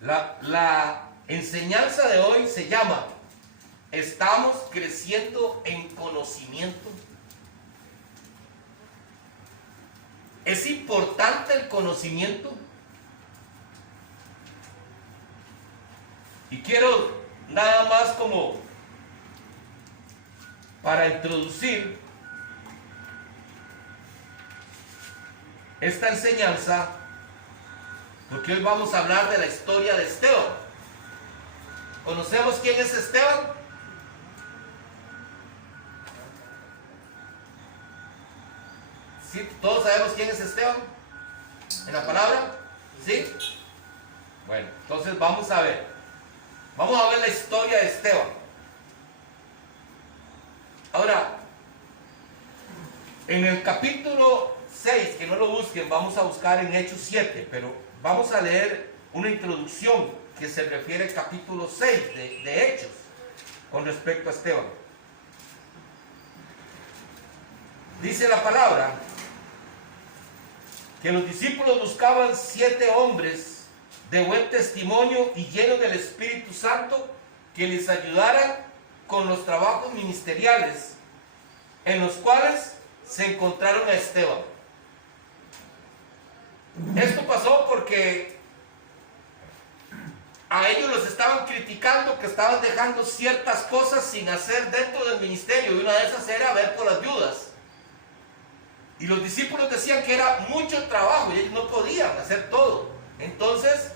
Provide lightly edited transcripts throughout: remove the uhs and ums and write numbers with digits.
La enseñanza de hoy se llama ¿Estamos creciendo en conocimiento? ¿Es importante el conocimiento? Y quiero nada más como para introducir esta enseñanza, porque hoy vamos a hablar de la historia de Esteban. ¿Conocemos quién es Esteban? ¿Sí? ¿Todos sabemos quién es Esteban? ¿En la palabra? ¿Sí? Bueno, entonces vamos a ver. Vamos a ver la historia de Esteban. Ahora, en el capítulo 6, que no lo busquen, vamos a buscar en Hechos 7, pero vamos a leer una introducción que se refiere al capítulo 6 de Hechos con respecto a Esteban. Dice la palabra que los discípulos buscaban 7 hombres de buen testimonio y llenos del Espíritu Santo que les ayudaran con los trabajos ministeriales, en los cuales se encontraron a Esteban. Esto pasó porque a ellos los estaban criticando que estaban dejando ciertas cosas sin hacer dentro del ministerio, y una de esas era ver por las viudas. Y los discípulos decían que era mucho trabajo y ellos no podían hacer todo. Entonces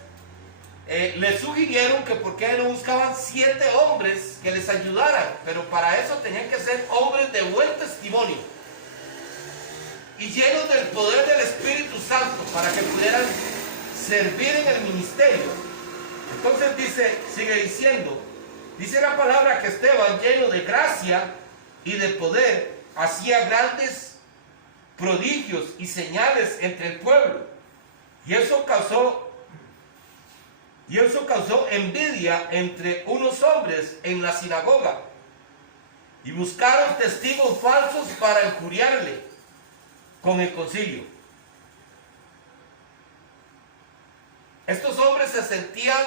les sugirieron que por qué no buscaban 7 hombres que les ayudaran, pero para eso tenían que ser hombres de buen testimonio y llenos del poder del Espíritu Santo para que pudieran servir en el ministerio. Entonces sigue diciendo, dice la palabra que Esteban, lleno de gracia y de poder, hacía grandes prodigios y señales entre el pueblo, y eso causó envidia entre unos hombres en la sinagoga, y buscaron testigos falsos para injuriarle con el concilio. Estos hombres se sentían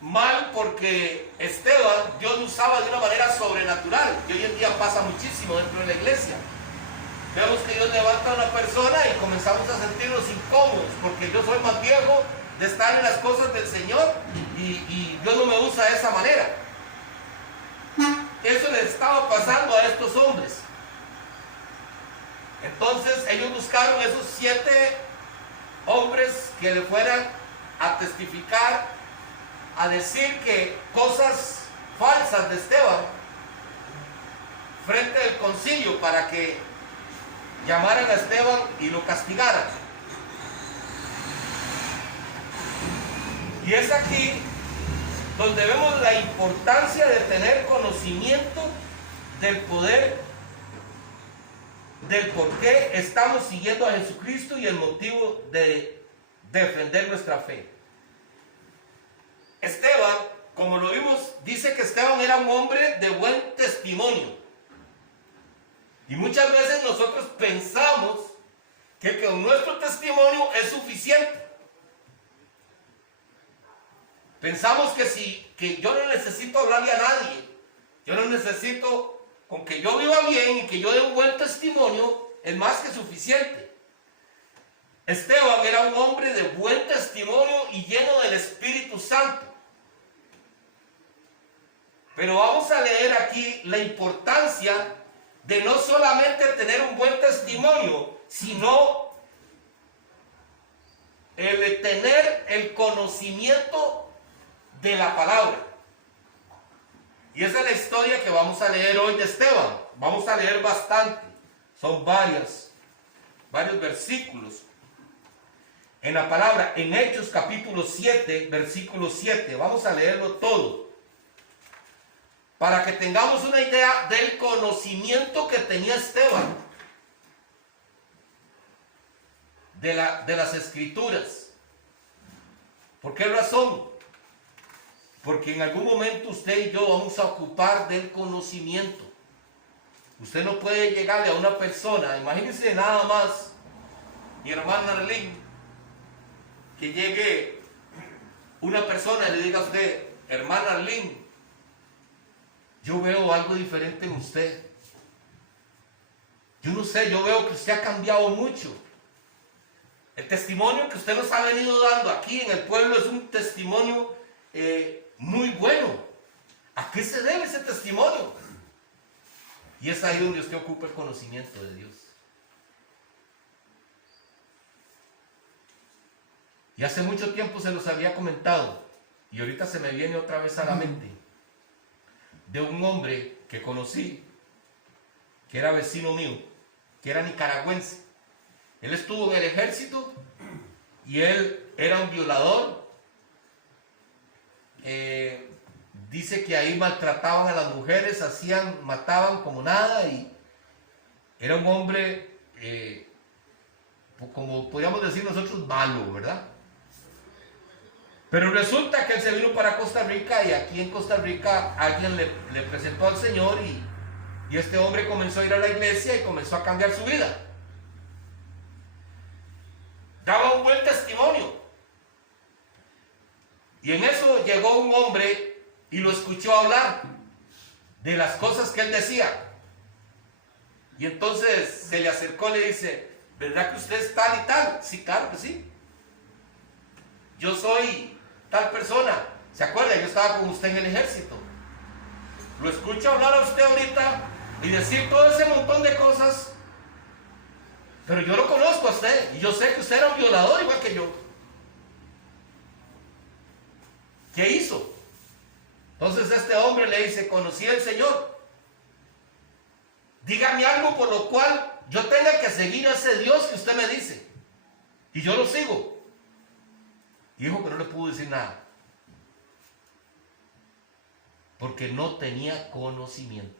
mal porque Esteban Dios lo usaba de una manera sobrenatural, que hoy en día pasa muchísimo dentro de la iglesia. Vemos que Dios levanta a una persona y comenzamos a sentirnos incómodos porque yo soy más viejo de estar en las cosas del Señor y Dios no me usa de esa manera. Eso les estaba pasando a estos hombres. Entonces ellos buscaron esos 7 hombres que le fueran a testificar, a decir que cosas falsas de Esteban frente al concilio, para que llamaran a Esteban y lo castigaran. Y es aquí donde vemos la importancia de tener conocimiento del poder, del por qué estamos siguiendo a Jesucristo y el motivo de defender nuestra fe. Esteban, como lo vimos, dice que Esteban era un hombre de buen testimonio. Y muchas veces nosotros pensamos que con nuestro testimonio es suficiente. Pensamos que yo no necesito hablarle a nadie. Yo no necesito, con que yo viva bien y que yo dé un buen testimonio, es más que suficiente. Esteban era un hombre de buen testimonio y lleno del Espíritu Santo. Pero vamos a leer aquí la importancia de no solamente tener un buen testimonio, sino el de tener el conocimiento de la palabra. Y esa es la historia que vamos a leer hoy de Esteban. Vamos a leer bastante, son varios versículos en la palabra, en Hechos capítulo 7, versículo 7. Vamos a leerlo todo, para que tengamos una idea del conocimiento que tenía Esteban de las Escrituras. ¿Por qué razón? Porque en algún momento usted y yo vamos a ocupar del conocimiento. Usted no puede llegarle a una persona, imagínense nada más, mi hermana Arlene, que llegue una persona y le diga a usted, hermana Arlene, yo veo algo diferente en usted. Yo no sé, yo veo que usted ha cambiado mucho. El testimonio que usted nos ha venido dando aquí en el pueblo es un testimonio muy bueno. ¿A qué se debe ese testimonio? Y es ahí donde usted ocupa el conocimiento de Dios. Y hace mucho tiempo se los había comentado, y ahorita se me viene otra vez a la mente, de un hombre que conocí, que era vecino mío, que era nicaragüense. Él estuvo en el ejército y él era un violador. Dice que ahí maltrataban a las mujeres, mataban como nada, y era un hombre, como podríamos decir nosotros, malo, ¿verdad? Pero resulta que él se vino para Costa Rica, y aquí en Costa Rica alguien le presentó al Señor, y este hombre comenzó a ir a la iglesia y comenzó a cambiar su vida. Daba un buen testimonio. Y en eso llegó un hombre y lo escuchó hablar de las cosas que él decía. Y entonces se le acercó y le dice, ¿verdad que usted es tal y tal? Sí, claro que sí. Yo soy tal persona. ¿Se acuerda? Yo estaba con usted en el ejército. Lo escucho hablar a usted ahorita y decir todo ese montón de cosas, pero yo lo conozco a usted y yo sé que usted era un violador igual que yo. ¿Qué hizo? Entonces este hombre le dice, conocí al Señor. Dígame algo por lo cual yo tenga que seguir a ese Dios que usted me dice. Y yo lo sigo. Y dijo que no le pudo decir nada, porque no tenía conocimiento.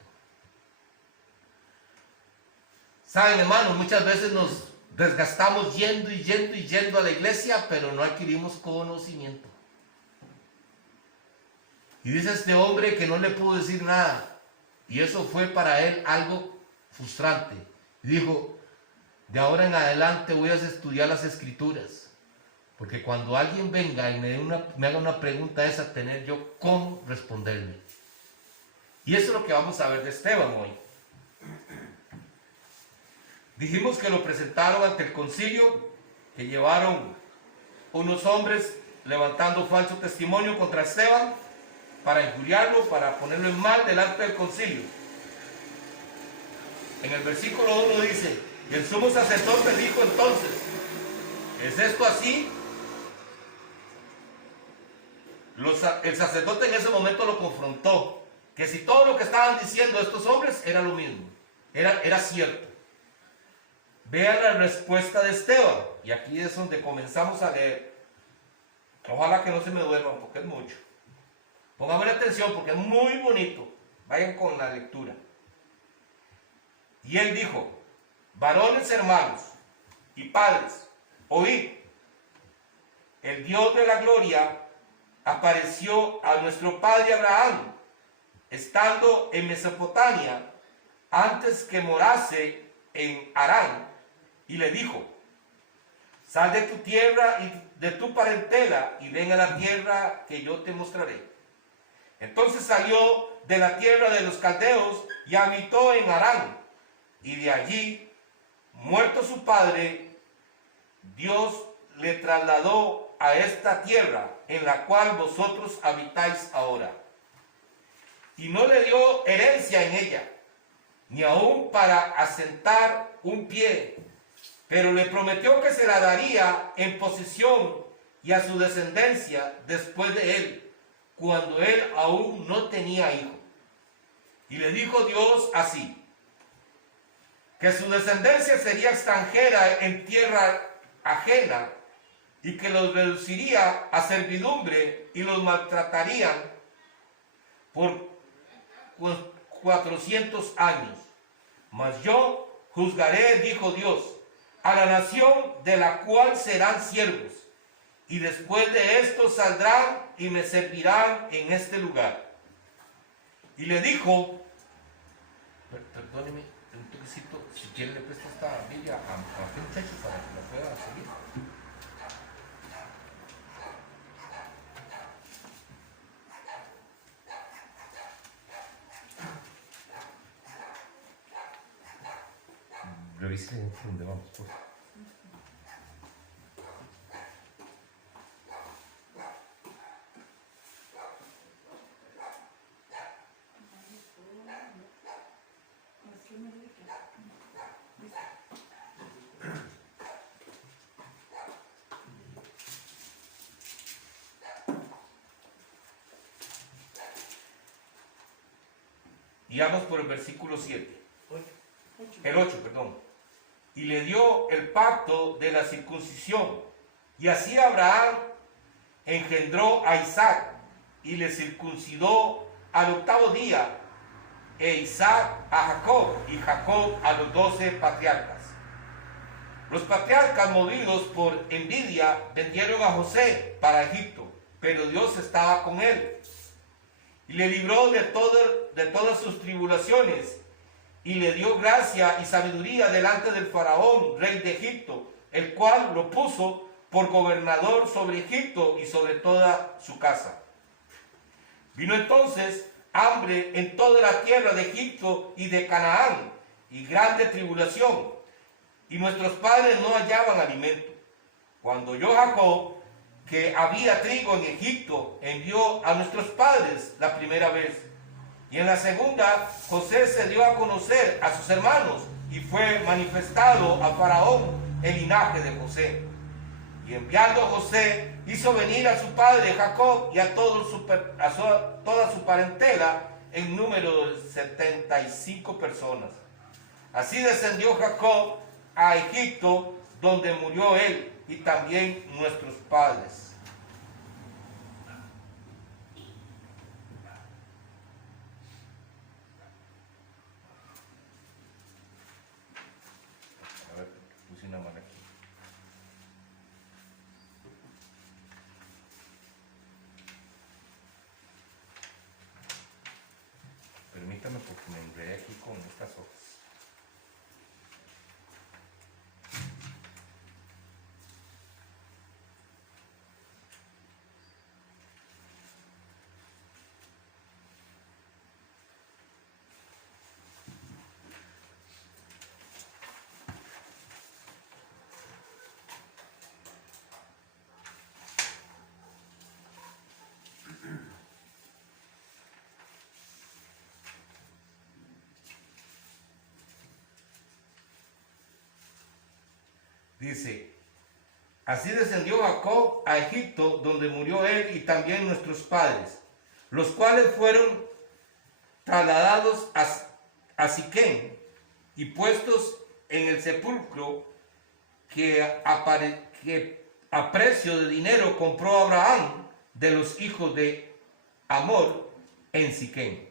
Saben, hermanos, muchas veces nos desgastamos yendo y yendo y yendo a la iglesia, pero no adquirimos conocimiento. Y dice este hombre que no le pudo decir nada, y eso fue para él algo frustrante. Y dijo, de ahora en adelante voy a estudiar las escrituras, porque cuando alguien venga y me haga una pregunta esa, tener yo cómo responderle. Y eso es lo que vamos a ver de Esteban hoy. Dijimos que lo presentaron ante el concilio, que llevaron unos hombres levantando falso testimonio contra Esteban para injuriarlo, para ponerlo en mal delante del concilio. En el versículo 1 dice, y el sumo sacerdote dijo entonces, ¿es esto así? El sacerdote en ese momento lo confrontó, que si todo lo que estaban diciendo estos hombres era lo mismo, era cierto. Vean la respuesta de Esteban, y aquí es donde comenzamos a leer. Ojalá que no se me duerman, porque es mucho. Pónganme atención, porque es muy bonito. Vayan con la lectura. Y él dijo, varones hermanos y padres, oíd, el Dios de la gloria apareció a nuestro padre Abraham, estando en Mesopotamia, antes que morase en Harán, y le dijo, sal de tu tierra y de tu parentela, y ven a la tierra que yo te mostraré. Entonces salió de la tierra de los caldeos y habitó en Harán, y de allí, muerto su padre, Dios le trasladó a esta tierra en la cual vosotros habitáis ahora. Y no le dio herencia en ella, ni aun para asentar un pie, pero le prometió que se la daría en posesión y a su descendencia después de él, cuando él aún no tenía hijo. Y le dijo Dios así, que su descendencia sería extranjera en tierra ajena, y que los reduciría a servidumbre y los maltratarían por 400 años. Mas yo juzgaré, dijo Dios, a la nación de la cual serán siervos, y después de esto saldrán y me servirán en este lugar. Y le dijo, perdóneme un toquecito, si quiere le presto esta Biblia a este muchacho para que la pueda seguir. revise dónde vamos, por favor. Y vamos por el versículo 7. El 8, perdón. Y le dio el pacto de la circuncisión. Y así Abraham engendró a Isaac y le circuncidó al 8º día. E Isaac a Jacob y Jacob a los 12 patriarcas. Los patriarcas, movidos por envidia, vendieron a José para Egipto, pero Dios estaba con él y le libró de todas sus tribulaciones, y le dio gracia y sabiduría delante del faraón, rey de Egipto, el cual lo puso por gobernador sobre Egipto y sobre toda su casa. Vino entonces hambre en toda la tierra de Egipto y de Canaán, y grande tribulación, y nuestros padres no hallaban alimento. Cuando oyó Jacob que había trigo en Egipto, envió a nuestros padres la primera vez. Y en la segunda, José se dio a conocer a sus hermanos, y fue manifestado a Faraón el linaje de José. Y enviando a José, hizo venir a su padre Jacob y a toda su parentela, en número de 75 personas. Así descendió Jacob a Egipto, donde murió él y también nuestros padres. A ver, puse una mano aquí. Permítame porque me enredé aquí con estas hojas. Dice, así descendió Jacob a Egipto, donde murió él y también nuestros padres, los cuales fueron trasladados a Siquem y puestos en el sepulcro que a precio de dinero compró Abraham de los hijos de Hamor en Siquem.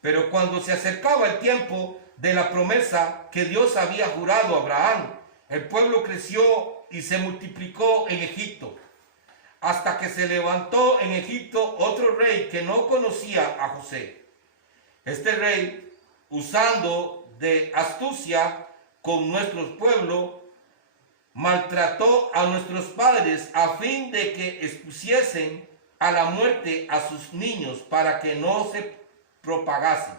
Pero cuando se acercaba el tiempo de la promesa que Dios había jurado a Abraham, el pueblo creció y se multiplicó en Egipto, hasta que se levantó en Egipto otro rey que no conocía a José. Este rey, usando de astucia con nuestro pueblo, maltrató a nuestros padres a fin de que expusiesen a la muerte a sus niños para que no se propagasen.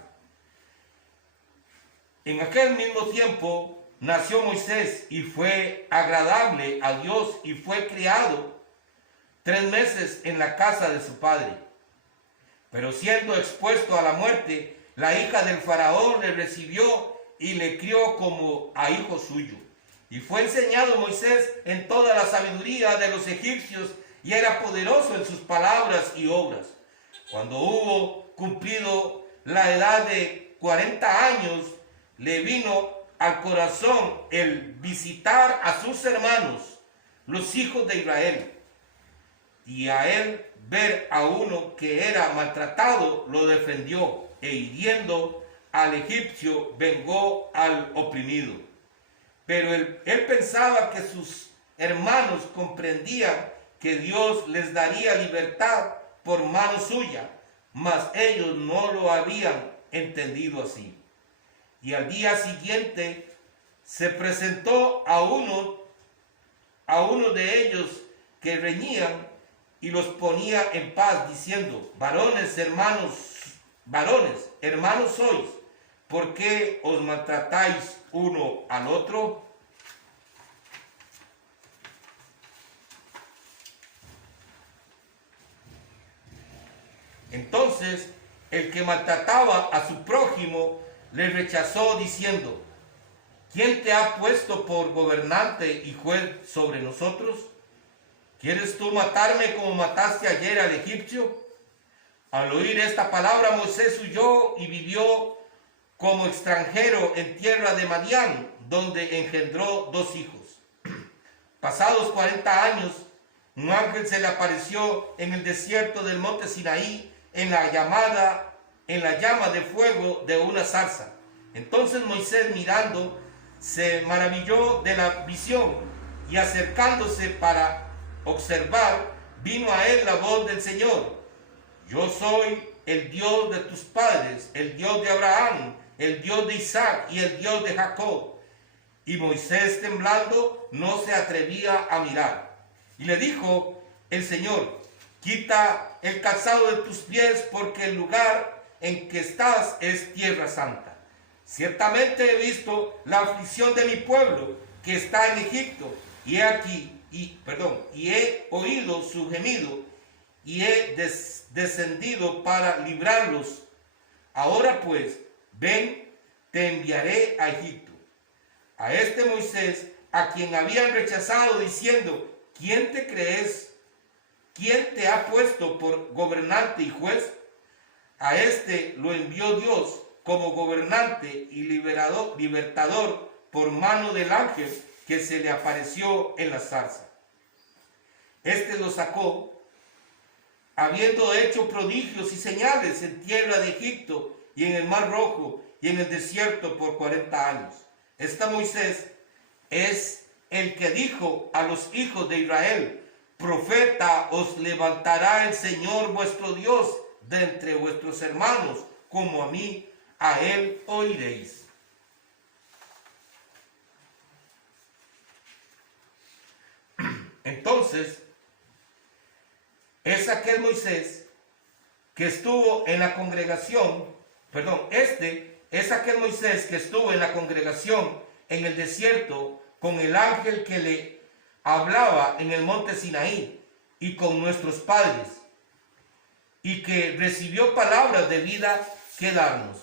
En aquel mismo tiempo nació Moisés y fue agradable a Dios y fue criado 3 meses en la casa de su padre. Pero siendo expuesto a la muerte, la hija del faraón le recibió y le crió como a hijo suyo. Y fue enseñado Moisés en toda la sabiduría de los egipcios y era poderoso en sus palabras y obras. Cuando hubo cumplido la edad de 40 años, le vino al corazón el visitar a sus hermanos, los hijos de Israel, y a él ver a uno que era maltratado, lo defendió, e hiriendo al egipcio, vengó al oprimido. Pero él pensaba que sus hermanos comprendían que Dios les daría libertad por mano suya, mas ellos no lo habían entendido así. Y al día siguiente se presentó a uno de ellos que reñían y los ponía en paz, diciendo: varones, hermanos sois, ¿por qué os maltratáis uno al otro? Entonces el que maltrataba a su prójimo le rechazó diciendo: ¿quién te ha puesto por gobernante y juez sobre nosotros? ¿Quieres tú matarme como mataste ayer al egipcio? Al oír esta palabra, Moisés huyó y vivió como extranjero en tierra de Madián, donde engendró 2 hijos. Pasados 40 años, un ángel se le apareció en el desierto del monte Sinaí en la llama de fuego de una zarza. Entonces Moisés, mirando, se maravilló de la visión, y acercándose para observar, vino a él la voz del Señor: yo soy el Dios de tus padres, el Dios de Abraham, el Dios de Isaac y el Dios de Jacob. Y Moisés, temblando, no se atrevía a mirar. Y le dijo el Señor: quita el calzado de tus pies, porque el lugar en que estás es tierra santa. Ciertamente he visto la aflicción de mi pueblo que está en Egipto, y he oído su gemido, y he descendido para librarlos. Ahora pues, ven, te enviaré a Egipto. A este Moisés, a quien habían rechazado diciendo: ¿quién te crees? ¿Quién te ha puesto por gobernante y juez? A este lo envió Dios como gobernante y libertador por mano del ángel que se le apareció en la zarza. Este lo sacó, habiendo hecho prodigios y señales en tierra de Egipto y en el Mar Rojo y en el desierto por 40 años. Este Moisés es el que dijo a los hijos de Israel: profeta os levantará el Señor vuestro Dios de entre vuestros hermanos, como a mí, a él oiréis. Entonces, es aquel Moisés que estuvo en la congregación, es aquel Moisés que estuvo en la congregación en el desierto con el ángel que le hablaba en el monte Sinaí y con nuestros padres, y que recibió palabras de vida que darnos,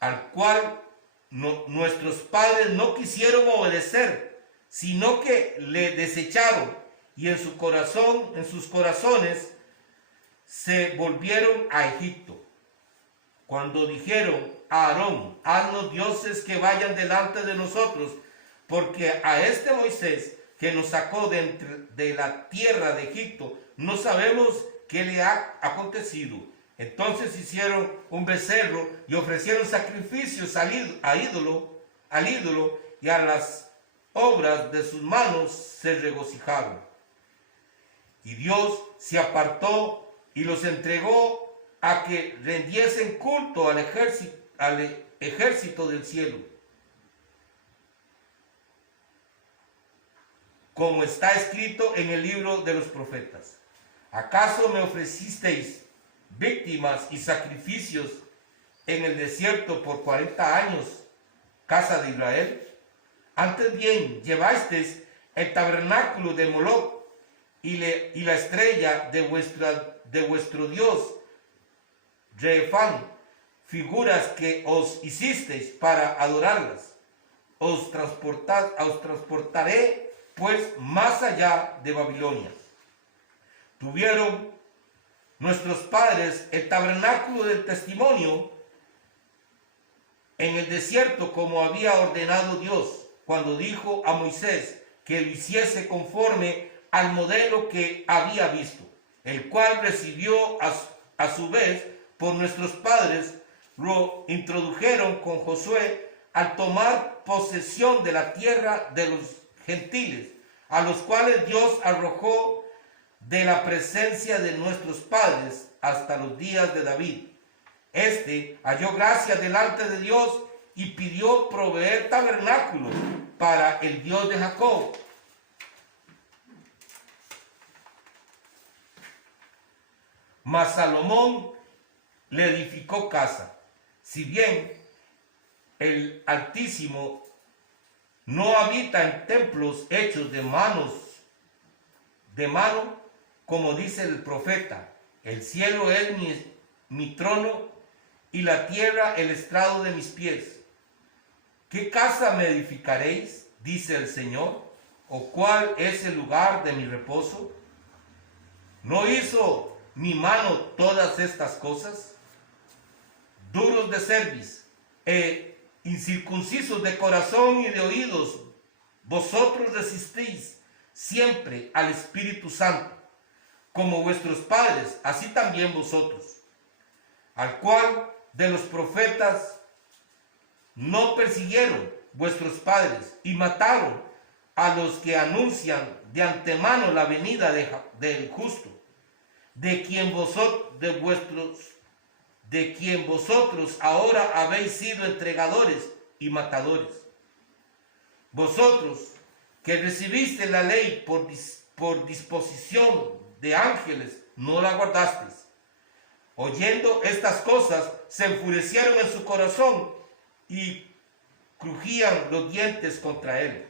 al cual nuestros padres no quisieron obedecer, sino que le desecharon, y en sus corazones se volvieron a Egipto. Cuando dijeron a Aarón: haznos dioses que vayan delante de nosotros, porque a este Moisés que nos sacó de la tierra de Egipto, no sabemos qué le ha acontecido. Entonces hicieron un becerro y ofrecieron sacrificios al ídolo, y a las obras de sus manos se regocijaron. Y Dios se apartó y los entregó a que rendiesen culto al ejército del cielo, como está escrito en el libro de los profetas: ¿acaso me ofrecisteis víctimas y sacrificios en el desierto por 40 años, casa de Israel? Antes bien, llevasteis el tabernáculo de Moloc y la estrella de vuestro Dios Refán, figuras que os hicisteis para adorarlas. Os transportaré pues más allá de Babilonia. Tuvieron nuestros padres el tabernáculo del testimonio en el desierto, como había ordenado Dios, cuando dijo a Moisés que lo hiciese conforme al modelo que había visto, el cual recibió a su vez por nuestros padres. Lo introdujeron con Josué al tomar posesión de la tierra de los gentiles, a los cuales Dios arrojó de la presencia de nuestros padres hasta los días de David. Este halló gracia delante de Dios y pidió proveer tabernáculos para el Dios de Jacob. Mas Salomón le edificó casa. Si bien el Altísimo no habita en templos hechos de mano, como dice el profeta: el cielo es mi trono y la tierra el estrado de mis pies. ¿Qué casa me edificaréis? Dice el Señor. ¿O cuál es el lugar de mi reposo? ¿No hizo mi mano todas estas cosas? Duros de cerviz e incircuncisos de corazón y de oídos, vosotros resistís siempre al Espíritu Santo, como vuestros padres, así también vosotros, al cual de los profetas no persiguieron vuestros padres y mataron a los que anuncian de antemano la venida del justo, de quien vosotros ahora habéis sido entregadores y matadores. Vosotros que recibiste la ley por disposición de ángeles, no la guardasteis. Oyendo estas cosas, se enfurecieron en su corazón y crujían los dientes contra él.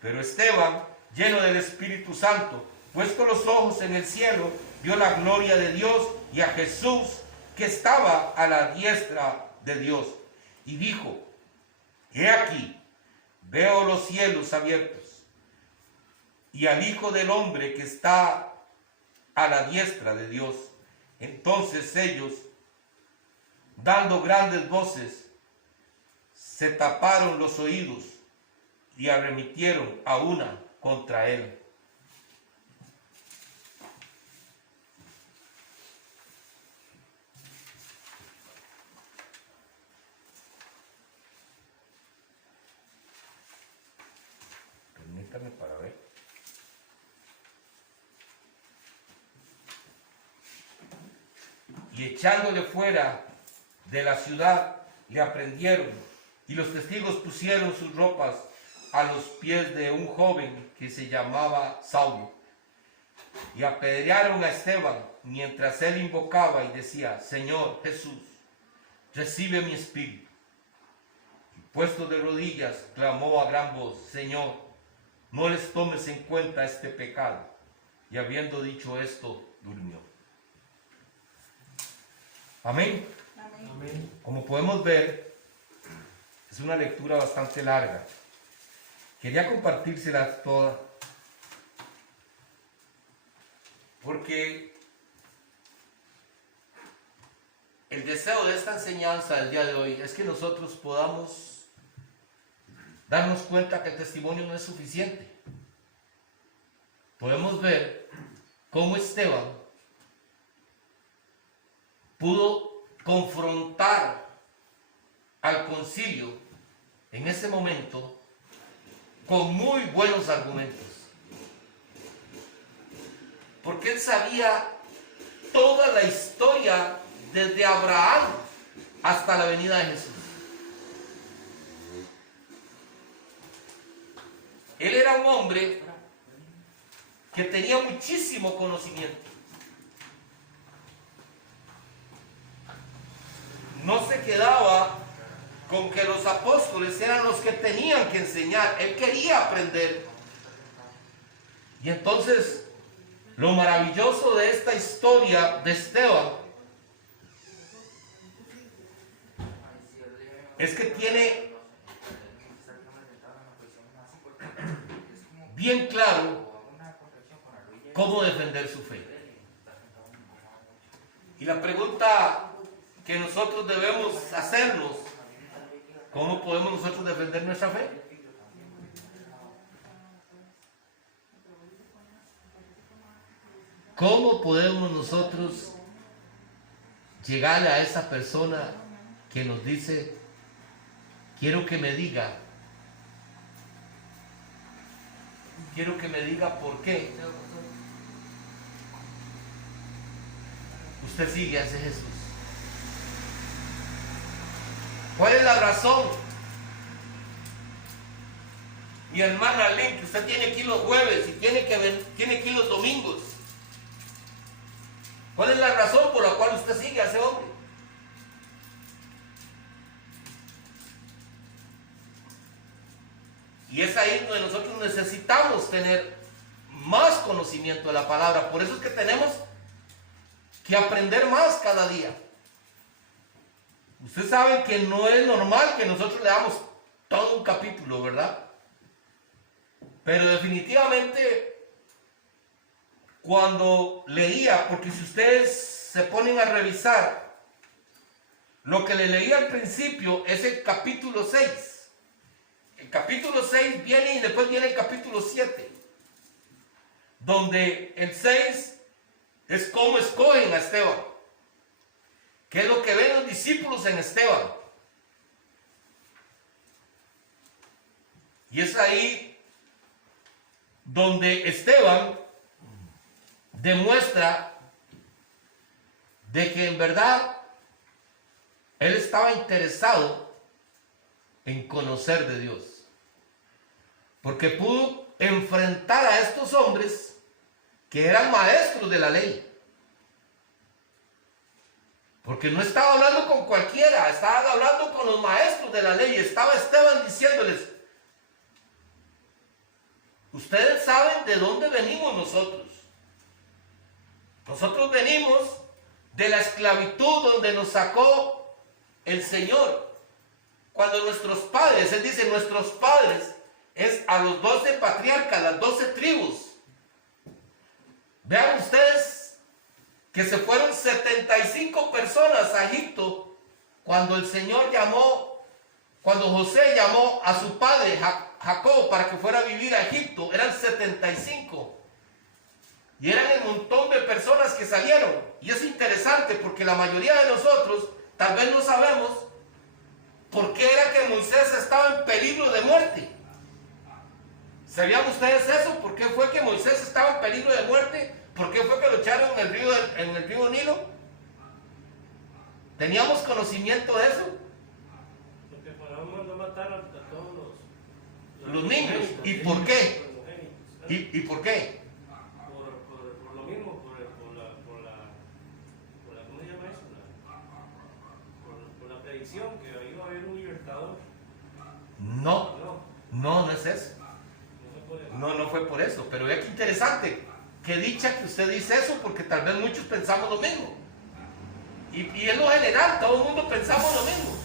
Pero Esteban, lleno del Espíritu Santo, puesto los ojos en el cielo, vio la gloria de Dios y a Jesús que estaba a la diestra de Dios. Y dijo: he aquí, veo los cielos abiertos y al Hijo del Hombre que está a la diestra de Dios. Entonces ellos, dando grandes voces, se taparon los oídos y arremetieron a una contra él. Permítame para ver. Y echándole fuera de la ciudad, le aprendieron, y los testigos pusieron sus ropas a los pies de un joven que se llamaba Saulo, y apedrearon a Esteban mientras él invocaba y decía: Señor Jesús, recibe mi espíritu. Y puesto de rodillas, clamó a gran voz: Señor, no les tomes en cuenta este pecado. Y habiendo dicho esto, durmió. Amén. Amén. Como podemos ver, es una lectura bastante larga. Quería compartírselas todas porque el deseo de esta enseñanza del día de hoy es que nosotros podamos darnos cuenta que el testimonio no es suficiente. Podemos ver cómo Esteban pudo confrontar al concilio en ese momento con muy buenos argumentos, porque él sabía toda la historia desde Abraham hasta la venida de Jesús. Él era un hombre que tenía muchísimo conocimiento. No se quedaba con que los apóstoles eran los que tenían que enseñar. Él quería aprender. Y entonces, lo maravilloso de esta historia de Esteban es que tiene bien claro cómo defender su fe. Y la pregunta que nosotros debemos hacernos: ¿cómo podemos nosotros defender nuestra fe? ¿Cómo podemos nosotros llegarle a esa persona que nos dice: quiero que me diga por qué usted sigue a ese Jesús? ¿Cuál es la razón? Mi hermana Lynn, que usted tiene que ir los jueves y tiene que ir los domingos. ¿Cuál es la razón por la cual usted sigue a ese hombre? Y es ahí donde nosotros necesitamos tener más conocimiento de la palabra. Por eso es que tenemos que aprender más cada día. Ustedes saben que no es normal que nosotros leamos todo un capítulo, ¿verdad? Pero definitivamente, cuando leía, porque si ustedes se ponen a revisar, lo que le leí al principio es el capítulo 6. El capítulo 6 viene y después viene el capítulo 7, donde el 6 es cómo escogen a Esteban. ¿Qué es lo que ven los discípulos en Esteban? Y es ahí donde Esteban demuestra de que en verdad él estaba interesado en conocer de Dios. Porque pudo enfrentar a estos hombres que eran maestros de la ley. Porque no estaba hablando con cualquiera, estaba hablando con los maestros de la ley. Estaba Esteban diciéndoles: ustedes saben de dónde venimos nosotros. Nosotros venimos de la esclavitud donde nos sacó el Señor. Cuando nuestros padres, él dice, nuestros padres, es a los 12 patriarcas, las 12 tribus. Vean ustedes que se fueron 75 personas a Egipto cuando el Señor llamó, cuando José llamó a su padre Jacob para que fuera a vivir a Egipto. Eran 75. Y eran el montón de personas que salieron. Y es interesante porque la mayoría de nosotros tal vez no sabemos por qué era que Moisés estaba en peligro de muerte. ¿Sabían ustedes eso? ¿Por qué fue que Moisés estaba en peligro de muerte? ¿Por qué fue que lo echaron en el río Nilo? ¿Teníamos conocimiento de eso? Porque Faraón mandó matar a todos los niños. ¿Y por qué? ¿Y por qué? Por lo mismo, por la ¿cómo se llama eso? Por la predicción que iba a haber un libertador. No es eso. No fue por eso. Pero es que interesante. Qué dicha que usted dice eso, porque tal vez muchos pensamos lo mismo. Y en lo general, todo el mundo pensamos lo mismo.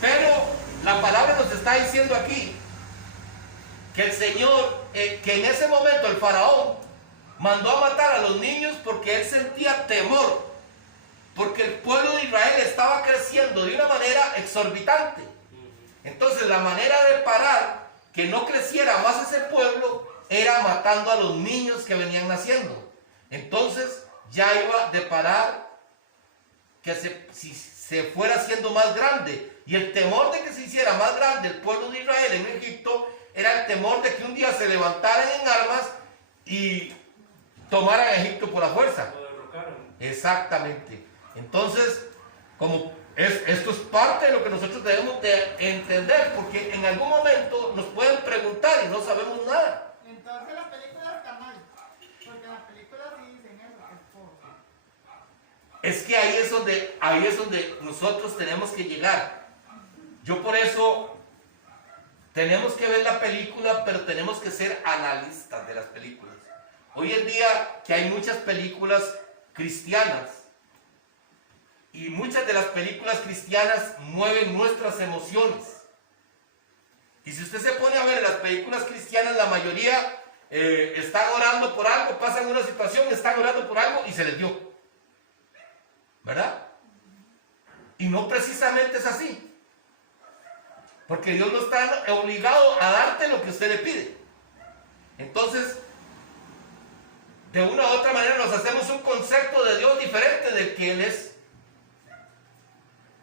Pero la palabra nos está diciendo aquí que el Señor, que en ese momento el faraón mandó a matar a los niños porque él sentía temor, porque el pueblo de Israel estaba creciendo de una manera exorbitante. Entonces la manera de parar que no creciera más ese pueblo era matando a los niños que venían naciendo. Entonces ya iba a deparar que se fuera haciendo más grande. Y el temor de que se hiciera más grande el pueblo de Israel en Egipto era el temor de que un día se levantaran en armas y tomaran Egipto por la fuerza. Lo derrocaron. Exactamente. Entonces, esto es parte de lo que nosotros debemos de entender, porque en algún momento nos pueden preguntar y no sabemos nada. Entonces la película está mal, porque en la película sí dicen eso, que es pobre. Es que ahí es donde nosotros tenemos que llegar. Yo por eso tenemos que ver la película, pero tenemos que ser analistas de las películas. Hoy en día que hay muchas películas cristianas, y muchas de las películas cristianas mueven nuestras emociones. Y si usted se pone a ver las películas cristianas, la mayoría están orando por algo, pasan una situación, están orando por algo y se les dio. ¿Verdad? Y no precisamente es así. Porque Dios no está obligado a darte lo que usted le pide. Entonces, de una u otra manera nos hacemos un concepto de Dios diferente del que Él es.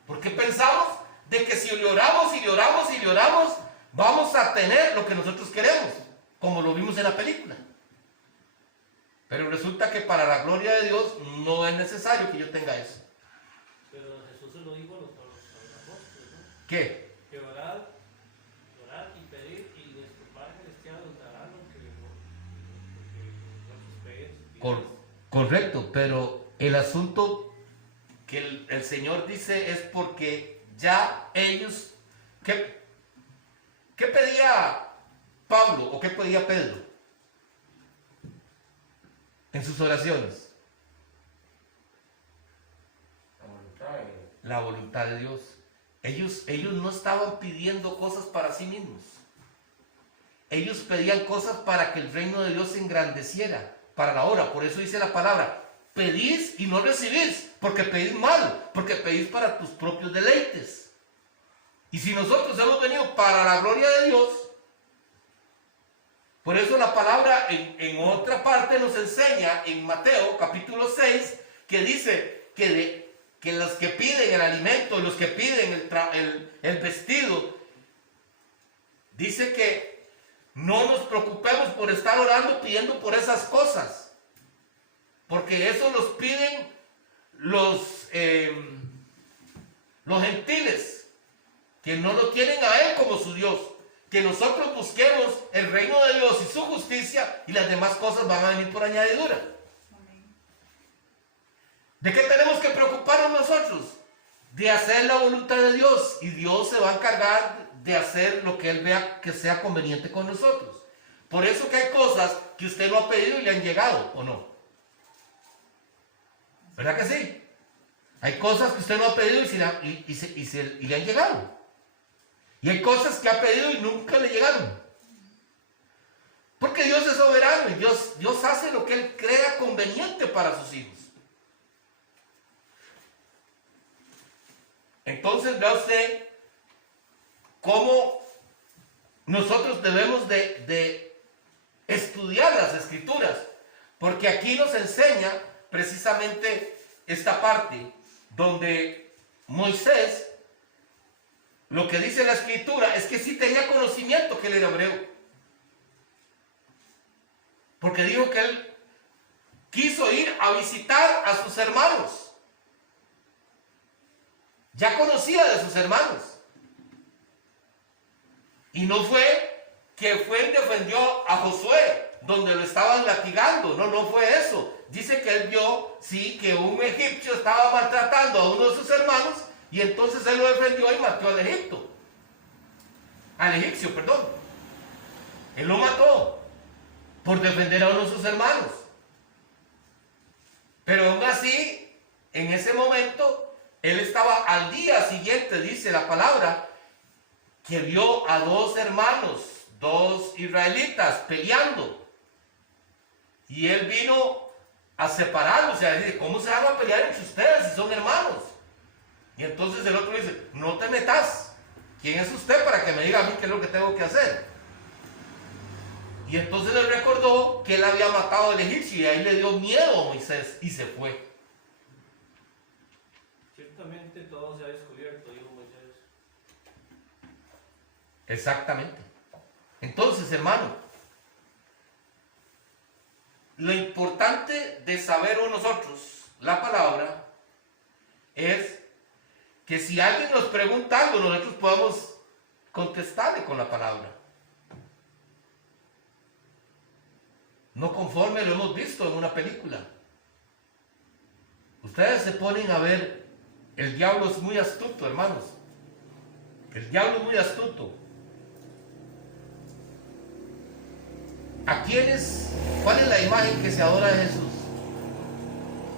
Porque pensamos de que si le oramos y le oramos y le oramos, vamos a tener lo que nosotros queremos, como lo vimos en la película. Pero resulta que para la gloria de Dios no es necesario que yo tenga eso. Pero Jesús se lo dijo a los apóstoles, ¿no? ¿Qué? Que orar y pedir, y nuestro Padre Celestial nos dará lo que nosotros pedimos. Correcto, pero el asunto que el Señor dice es porque ya ellos, ¿qué pedía Pablo o qué pedía Pedro en sus oraciones? la voluntad de Dios. Ellos no estaban pidiendo cosas para sí mismos. Ellos pedían cosas para que el reino de Dios se engrandeciera para la hora. Por eso dice la palabra, pedís y no recibís, porque pedís mal, porque pedís para tus propios deleites. Y si nosotros hemos venido para la gloria de Dios, por eso la palabra en otra parte nos enseña, en Mateo capítulo 6, que dice que los que piden el alimento, los que piden el vestido, dice que no nos preocupemos por estar orando pidiendo por esas cosas, porque eso los piden los gentiles, que no lo tienen a Él como su Dios. Que nosotros busquemos el reino de Dios y su justicia, y las demás cosas van a venir por añadidura. Amén. ¿De qué tenemos que preocuparnos nosotros? De hacer la voluntad de Dios, y Dios se va a encargar de hacer lo que Él vea que sea conveniente con nosotros. Por eso que hay cosas que usted no ha pedido y le han llegado, ¿o no? ¿Verdad que sí? Hay cosas que usted no ha pedido y le han llegado. Y hay cosas que ha pedido y nunca le llegaron. Porque Dios es soberano y Dios hace lo que Él crea conveniente para sus hijos. Entonces vea usted cómo nosotros debemos de estudiar las Escrituras. Porque aquí nos enseña precisamente esta parte donde Moisés, lo que dice la Escritura es que sí tenía conocimiento que él era hebreo. Porque dijo que él quiso ir a visitar a sus hermanos. Ya conocía de sus hermanos. Y no fue que fue y defendió a Josué, donde lo estaban latigando. No fue eso. Dice que él vio, sí, que un egipcio estaba maltratando a uno de sus hermanos, y entonces él lo defendió y mató al egipcio, perdón. Él lo mató por defender a uno de sus hermanos. Pero aún así, en ese momento, él estaba al día siguiente, dice la palabra, que vio a dos hermanos, dos israelitas peleando. Y él vino a separarlos, y a decir, ¿cómo se van a pelear entre ustedes si son hermanos? Y entonces el otro dice, no te metas. ¿Quién es usted para que me diga a mí qué es lo que tengo que hacer? Y entonces le recordó que él había matado al egipcio, y ahí le dio miedo a Moisés y se fue. Ciertamente todo se ha descubierto, dijo Moisés. Exactamente. Entonces, hermano, lo importante de saber nosotros la palabra es que si alguien nos pregunta algo, nosotros podamos contestarle con la palabra. No conforme lo hemos visto en una película. Ustedes se ponen a ver, el diablo es muy astuto, hermanos. El diablo es muy astuto. ¿Cuál es la imagen que se adora de Jesús?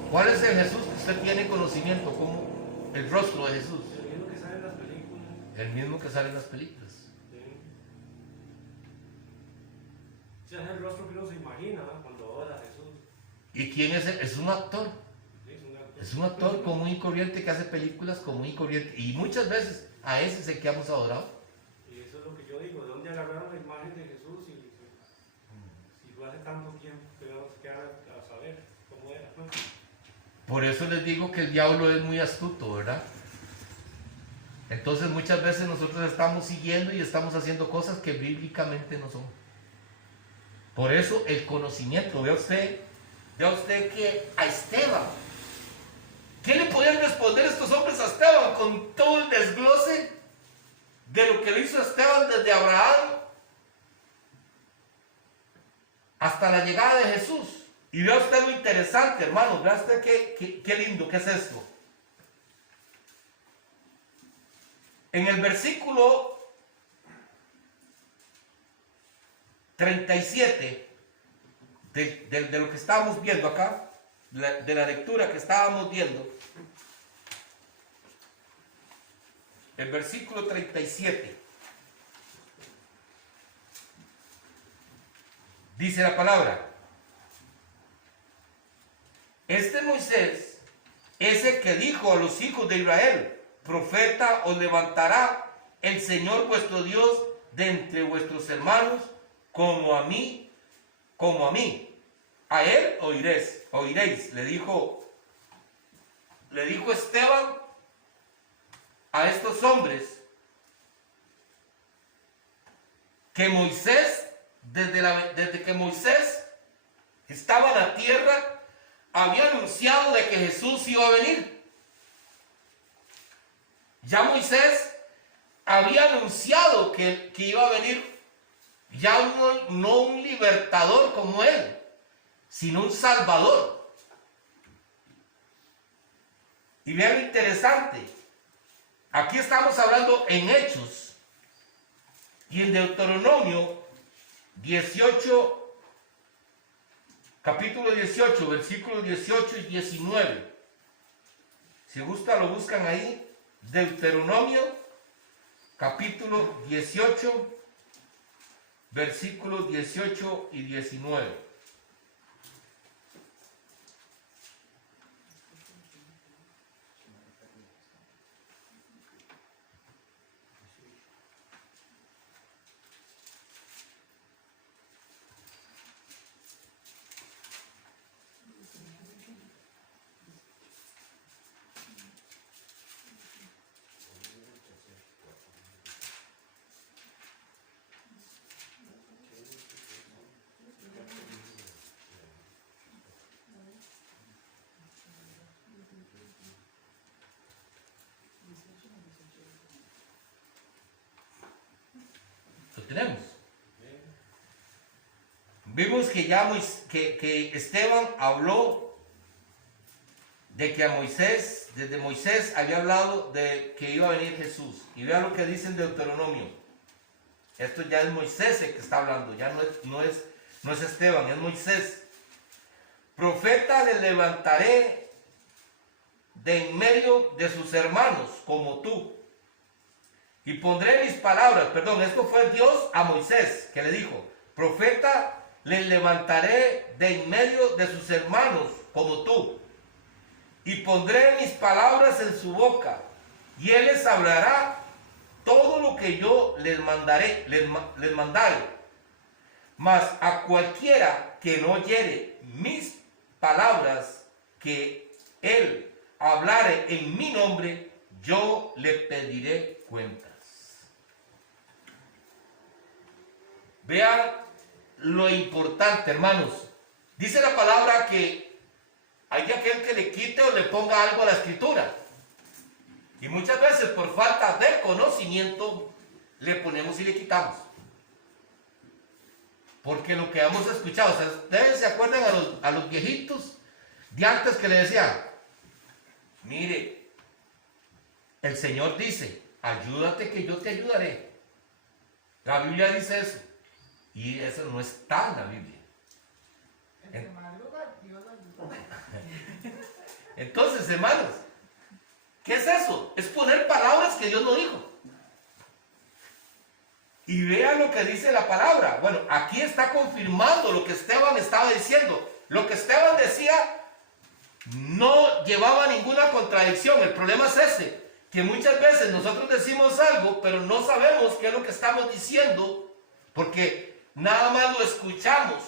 ¿Cuál es el Jesús que usted tiene conocimiento? Como el rostro de Jesús. El mismo que sale en las películas. El mismo que sale en las películas. Sí. Ese es el rostro que uno se imagina, ¿no?, cuando ora a Jesús. ¿Y quién es él? Es un actor. Sí, es un actor. Es un actor común y corriente que hace películas común y corriente. Y muchas veces a ese es el que hemos adorado. Y eso es lo que yo digo, ¿de dónde agarraron la imagen de Jesús? Si fue hace tanto tiempo que vamos a quedar a saber cómo era, ¿no? Por eso les digo que el diablo es muy astuto, ¿verdad? Entonces muchas veces nosotros estamos siguiendo y estamos haciendo cosas que bíblicamente no son. Por eso el conocimiento, vea usted que a Esteban, ¿qué le podían responder estos hombres a Esteban con todo el desglose de lo que le hizo Esteban desde Abraham hasta la llegada de Jesús? Y vea usted lo interesante, hermano, vea usted qué lindo, ¿qué es esto? En el versículo 37 de lo que estábamos viendo acá, de la lectura que estábamos viendo, el versículo 37. Dice la palabra: este Moisés es el que dijo a los hijos de Israel: profeta os levantará el Señor vuestro Dios de entre vuestros hermanos, como a mí. A él oiréis, le dijo Esteban a estos hombres, que Moisés, desde que Moisés estaba en la tierra, había anunciado de que Jesús iba a venir. Ya Moisés había anunciado que iba a venir ya no un libertador como él, sino un salvador. Y vean lo interesante, aquí estamos hablando en Hechos y en Deuteronomio 18, capítulo 18, versículos 18 y 19. Si gusta lo buscan ahí, Deuteronomio capítulo 18, versículos 18 y 19. Tenemos. Vimos que ya que Esteban habló de que desde Moisés había hablado de que iba a venir Jesús. Y vean lo que dice en Deuteronomio. Esto ya es Moisés el que está hablando, ya no es Esteban, es Moisés. Profeta le levantaré de en medio de sus hermanos como tú. Y pondré mis palabras, esto fue Dios a Moisés, que le dijo: profeta le levantaré de en medio de sus hermanos como tú. Y pondré mis palabras en su boca, y él les hablará todo lo que yo les mandare. Mas a cualquiera que no oyere mis palabras, que él hablare en mi nombre, yo le pediré cuentas. Vean lo importante, hermanos. Dice la palabra que hay aquel que le quite o le ponga algo a la escritura. Y muchas veces por falta de conocimiento le ponemos y le quitamos. Porque lo que hemos escuchado, ustedes se acuerdan a los viejitos de antes que le decían: mire, el Señor dice, ayúdate que yo te ayudaré. La Biblia dice eso. Y eso no está en la Biblia. Entonces, hermanos, ¿qué es eso? Es poner palabras que Dios no dijo. Y vean lo que dice la palabra. Bueno, aquí está confirmando lo que Esteban estaba diciendo. Lo que Esteban decía no llevaba ninguna contradicción. El problema es ese, que muchas veces nosotros decimos algo, pero no sabemos qué es lo que estamos diciendo, porque nada más lo escuchamos.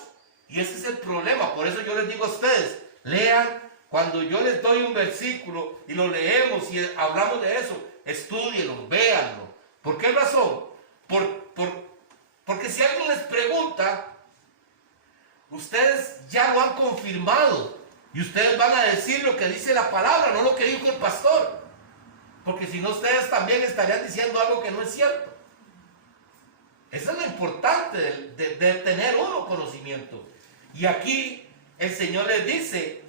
Y ese es el problema. Por eso yo les digo a ustedes, lean. Cuando yo les doy un versículo y lo leemos y hablamos de eso, estúdienlo, véanlo. ¿Por qué razón? Porque si alguien les pregunta, ustedes ya lo han confirmado. Y ustedes van a decir lo que dice la palabra, no lo que dijo el pastor. Porque si no, ustedes también estarían diciendo algo que no es cierto. Eso es lo importante de tener uno conocimiento. Y aquí el Señor les dice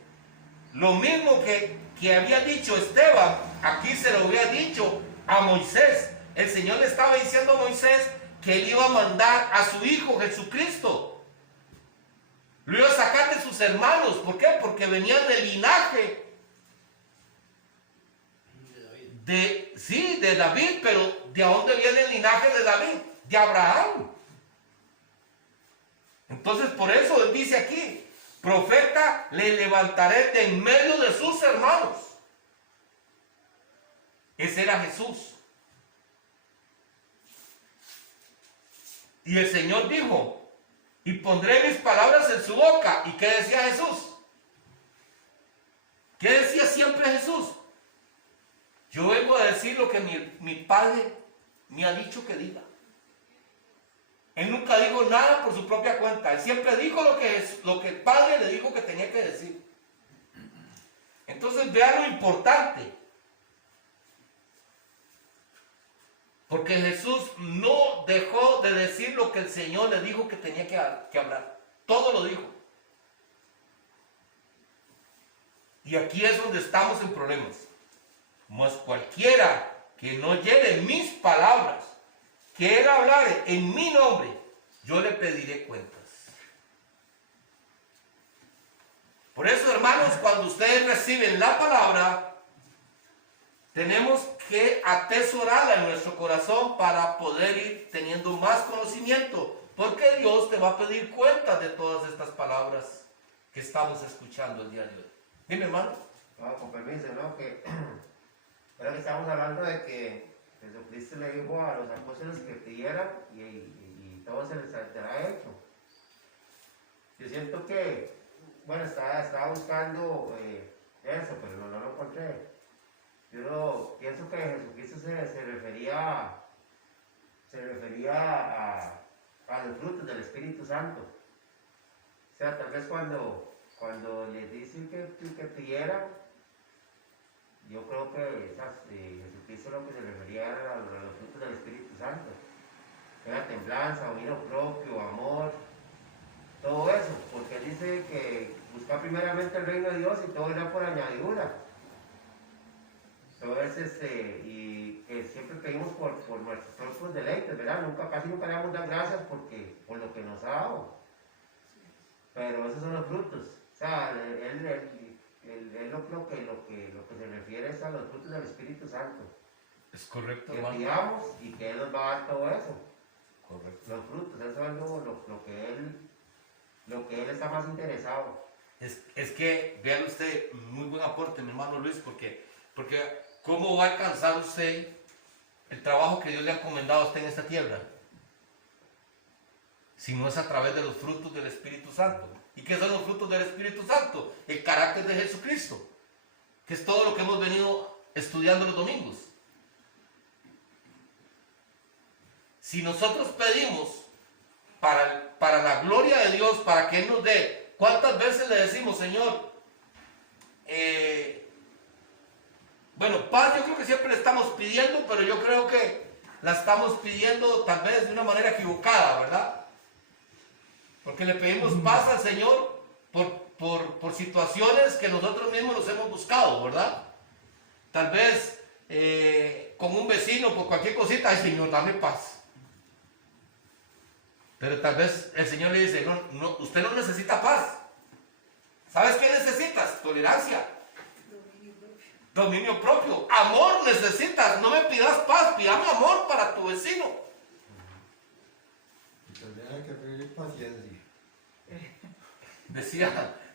lo mismo que había dicho Esteban. Aquí se lo había dicho a Moisés. El Señor le estaba diciendo a Moisés que él iba a mandar a su Hijo Jesucristo. Lo iba a sacar de sus hermanos. ¿Por qué? Porque venían del linaje de David, pero ¿de dónde viene el linaje de David? De Abraham. Entonces por eso él dice aquí, profeta le levantaré de en medio de sus hermanos. Ese era Jesús. Y el Señor dijo, y pondré mis palabras en su boca. ¿Y qué decía Jesús? ¿Qué decía siempre Jesús? Yo vengo a decir lo que mi Padre me ha dicho que diga. Él nunca dijo nada por su propia cuenta. Él siempre dijo lo que el Padre le dijo que tenía que decir. Entonces vean lo importante. Porque Jesús no dejó de decir lo que el Señor le dijo que tenía que hablar. Todo lo dijo. Y aquí es donde estamos en problemas. Mas cualquiera que no lleve mis palabras, quiera hablar en mi nombre, yo le pediré cuentas. Por eso, hermanos, cuando ustedes reciben la palabra, tenemos que atesorarla en nuestro corazón para poder ir teniendo más conocimiento, porque Dios te va a pedir cuentas de todas estas palabras que estamos escuchando el día de hoy. Dime, hermano. No, con permiso, ¿no? Que ahora que estamos hablando de que Jesucristo le dijo a los apóstoles que pidieran y todo se les será hecho. Yo siento que, bueno, estaba buscando eso, pero no lo encontré. Yo pienso que Jesucristo se refería a los frutos del Espíritu Santo. O sea, tal vez cuando les dicen que pidieran, yo creo que Jesucristo lo que se refería era a los frutos del Espíritu Santo. Era templanza, dominio propio, amor, todo eso, porque él dice que busca primeramente el reino de Dios y todo era por añadidura. Entonces, y que siempre pedimos por nuestros propios deleites, ¿verdad? Casi nunca le damos las gracias por lo que nos ha dado. Pero esos son los frutos. O sea, él lo que se refiere es a los frutos del Espíritu Santo. Es correcto, que hermano. pidamos y que Él nos va a dar todo eso. Correcto. Los frutos, eso es lo que Él está más interesado. Es que, vean usted, muy buen aporte, mi hermano Luis, porque ¿cómo va a alcanzar usted el trabajo que Dios le ha encomendado a usted en esta tierra? Si no es a través de los frutos del Espíritu Santo. ¿Y qué son los frutos del Espíritu Santo? El carácter de Jesucristo, que es todo lo que hemos venido estudiando los domingos. Si nosotros pedimos para la gloria de Dios, para que Él nos dé, ¿cuántas veces le decimos, Señor? Bueno, paz yo creo que siempre le estamos pidiendo, pero yo creo que la estamos pidiendo tal vez de una manera equivocada, ¿verdad? Porque le pedimos paz al Señor por situaciones que nosotros mismos nos hemos buscado, ¿verdad? Tal vez con un vecino, por cualquier cosita, ay Señor, dame paz. Pero tal vez el Señor le dice, no, usted no necesita paz. ¿Sabes qué necesitas? Tolerancia. Dominio propio. Amor necesitas. No me pidas paz, pídame amor para tu vecino. Entonces hay que pedir paciencia.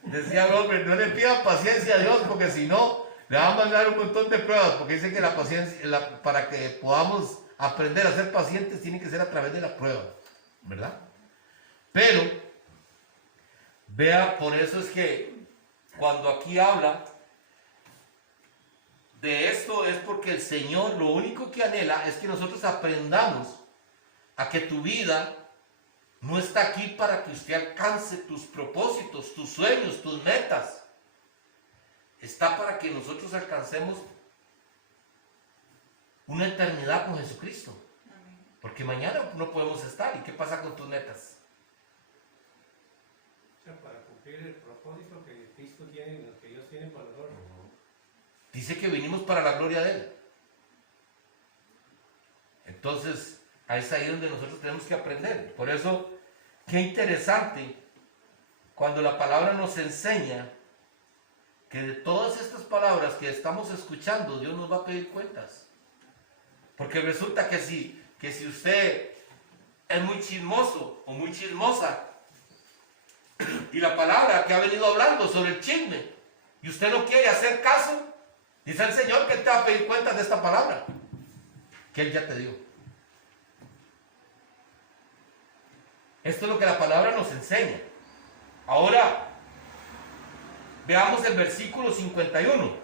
Decía el hombre, no le pidan paciencia a Dios, porque si no, le va a mandar un montón de pruebas, porque dice que la paciencia, para que podamos aprender a ser pacientes, tiene que ser a través de la prueba, ¿verdad? Pero, vea, por eso es que cuando aquí habla de esto, es porque el Señor lo único que anhela es que nosotros aprendamos a que tu vida no está aquí para que usted alcance tus propósitos, tus sueños, tus metas. Está para que nosotros alcancemos una eternidad con Jesucristo. Porque mañana no podemos estar. ¿Y qué pasa con tus metas? O sea, para cumplir el propósito que Cristo tiene, que Dios tiene para nosotros. Dice que vinimos para la gloria de Él. Entonces, es ahí donde nosotros tenemos que aprender. Por eso, qué interesante cuando la palabra nos enseña que de todas estas palabras que estamos escuchando, Dios nos va a pedir cuentas. Porque resulta que si usted es muy chismoso o muy chismosa, y la palabra que ha venido hablando sobre el chisme, y usted no quiere hacer caso, dice el Señor que Él te va a pedir cuentas de esta palabra, que Él ya te dio. Esto es lo que la palabra nos enseña. Ahora, veamos el versículo 51.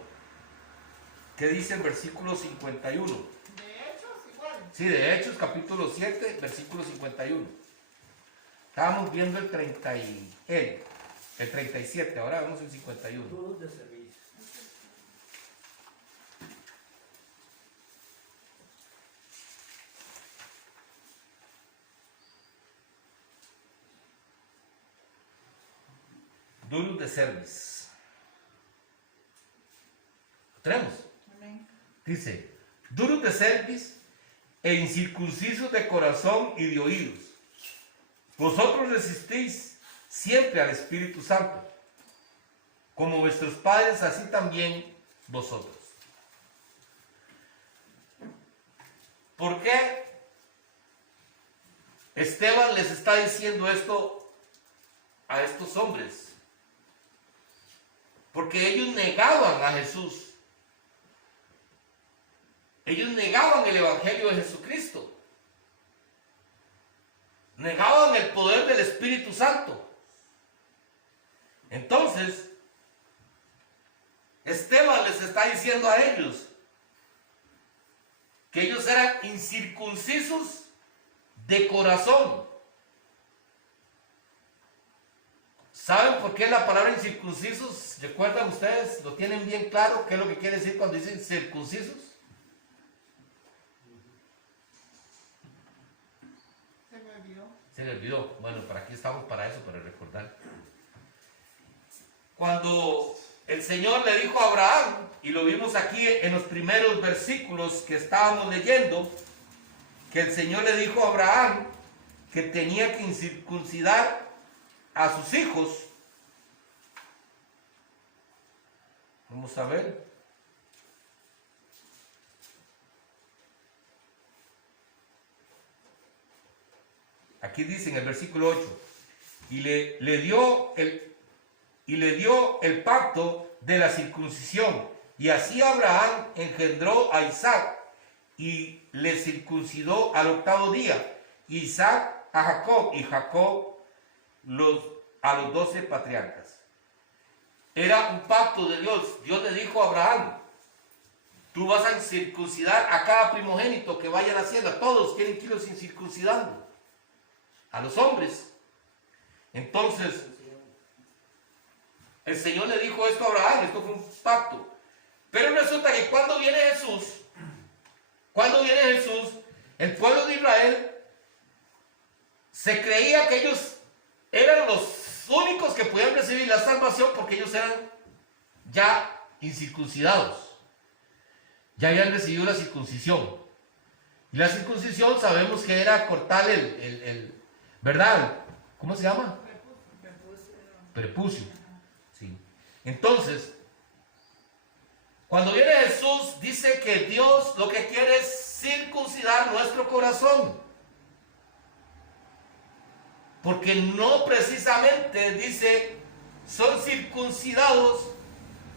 ¿Qué dice el versículo 51? De Hechos, igual. Sí, de Hechos, capítulo 7, versículo 51. Estábamos viendo el 37, ahora vemos el 51. Duros de servicio. Duros de cerviz. ¿Lo tenemos? Amén. Dice, duros de cerviz e incircuncisos de corazón y de oídos. Vosotros resistís siempre al Espíritu Santo, como vuestros padres, así también vosotros. ¿Por qué Esteban les está diciendo esto a estos hombres? Porque ellos negaban a Jesús. Ellos negaban el Evangelio de Jesucristo. Negaban el poder del Espíritu Santo. Entonces, Esteban les está diciendo a ellos que ellos eran incircuncisos de corazón. ¿Saben por qué la palabra incircuncisos? ¿Recuerdan ustedes? ¿Lo tienen bien claro? ¿Qué es lo que quiere decir cuando dicen circuncisos? Se me olvidó. Se le olvidó. Bueno, para aquí estamos para eso, para recordar. Cuando el Señor le dijo a Abraham, y lo vimos aquí en los primeros versículos que estábamos leyendo, que el Señor le dijo a Abraham que tenía que incircuncidar a sus hijos. Vamos a ver. Aquí dice en el versículo 8, y le dio el pacto de la circuncisión, y así Abraham engendró a Isaac y le circuncidó al 8º día, Isaac a Jacob y Jacob a los 12 patriarcas. Era un pacto de Dios. Dios le dijo a Abraham, tú vas a circuncidar a cada primogénito que vaya naciendo. A todos tienen que irlos circuncidando, a los hombres. Entonces, el Señor le dijo esto a Abraham, esto fue un pacto. Pero resulta que cuando viene Jesús, el pueblo de Israel se creía que ellos eran los únicos que podían recibir la salvación porque ellos eran ya incircuncidados. Ya habían recibido la circuncisión. Y la circuncisión sabemos que era cortar ¿verdad? ¿Cómo se llama? Prepucio. Sí. Entonces, cuando viene Jesús, dice que Dios lo que quiere es circuncidar nuestro corazón. Porque no precisamente, dice, son circuncidados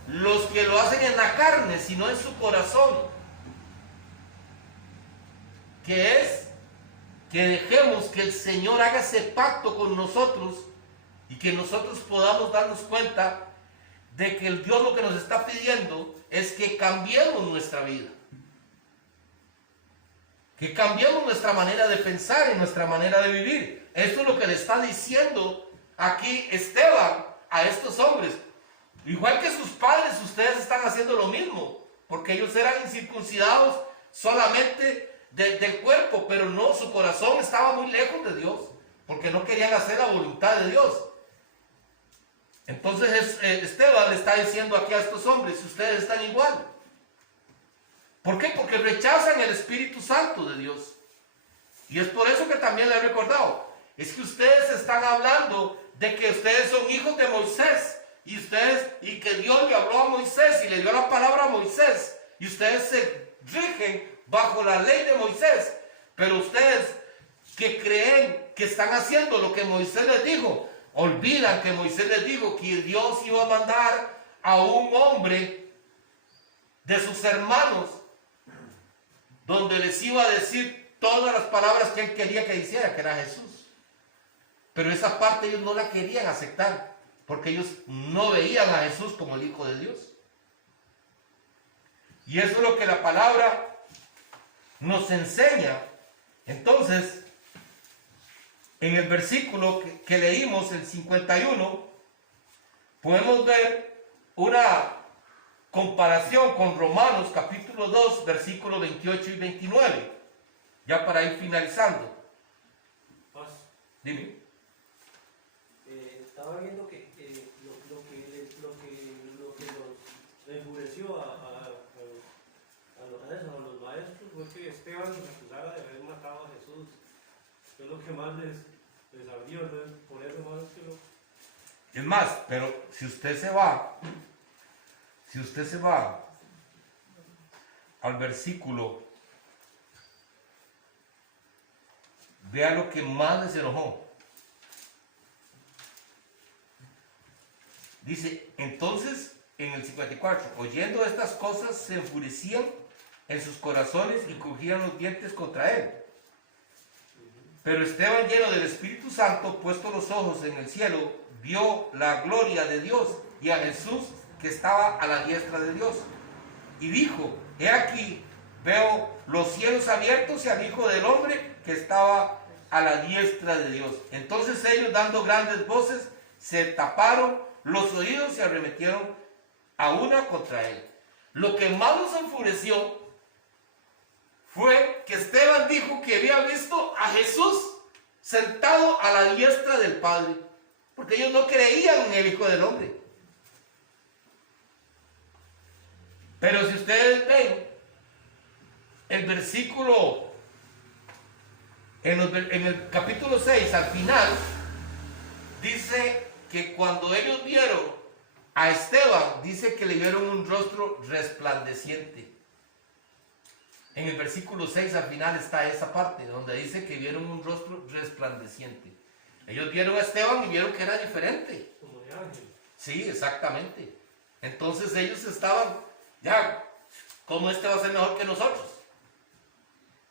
los que lo hacen en la carne, sino en su corazón. Que es que dejemos que el Señor haga ese pacto con nosotros y que nosotros podamos darnos cuenta de que el Dios lo que nos está pidiendo es que cambiemos nuestra vida. Que cambiemos nuestra manera de pensar y nuestra manera de vivir. Esto es lo que le está diciendo aquí Esteban a estos hombres. Igual que sus padres, ustedes están haciendo lo mismo, porque ellos eran incircuncidados solamente del cuerpo, pero no, su corazón estaba muy lejos de Dios, porque no querían hacer la voluntad de Dios. Entonces Esteban le está diciendo aquí a estos hombres, ustedes están igual. ¿Por qué? Porque rechazan el Espíritu Santo de Dios. Y es por eso que también le he recordado, es que ustedes están hablando de que ustedes son hijos de Moisés y que Dios le habló a Moisés y le dio la palabra a Moisés, y ustedes se rigen bajo la ley de Moisés, pero ustedes que creen que están haciendo lo que Moisés les dijo, olvidan que Moisés les dijo que Dios iba a mandar a un hombre de sus hermanos, donde les iba a decir todas las palabras que él quería que hiciera, que era Jesús. Pero esa parte ellos no la querían aceptar, porque ellos no veían a Jesús como el Hijo de Dios. Y eso es lo que la palabra nos enseña. Entonces, en el versículo que leímos, el 51, podemos ver una comparación con Romanos capítulo 2, versículos 28 y 29. Ya para ir finalizando. Paz. Dime. Estaba viendo que lo que los enfureció a los maestros fue que Esteban se acusara de haber matado a Jesús. Fue lo que más les ardió, entonces por eso más que lo... Es más, pero si usted se va al versículo, vea lo que más les enojó. Dice, entonces, en el 54, oyendo estas cosas, se enfurecían en sus corazones y cogían los dientes contra él. Pero Esteban, lleno del Espíritu Santo, puesto los ojos en el cielo, vio la gloria de Dios y a Jesús que estaba a la diestra de Dios. Y dijo, he aquí, veo los cielos abiertos y al Hijo del Hombre que estaba a la diestra de Dios. Entonces ellos, dando grandes voces, se taparon los oídos y arremetieron a una contra él. Lo que más los enfureció fue que Esteban dijo que había visto a Jesús sentado a la diestra del Padre, porque ellos no creían en el Hijo del Hombre. Pero si ustedes ven el versículo, en el capítulo 6, al final, dice que cuando ellos vieron a Esteban, dice que le vieron un rostro resplandeciente. En el versículo 6 al final está esa parte donde dice que vieron un rostro resplandeciente. Ellos vieron a Esteban y vieron que era diferente. como de ángel. Sí, exactamente. Entonces ellos estaban, ya, ¿cómo este va a ser mejor que nosotros?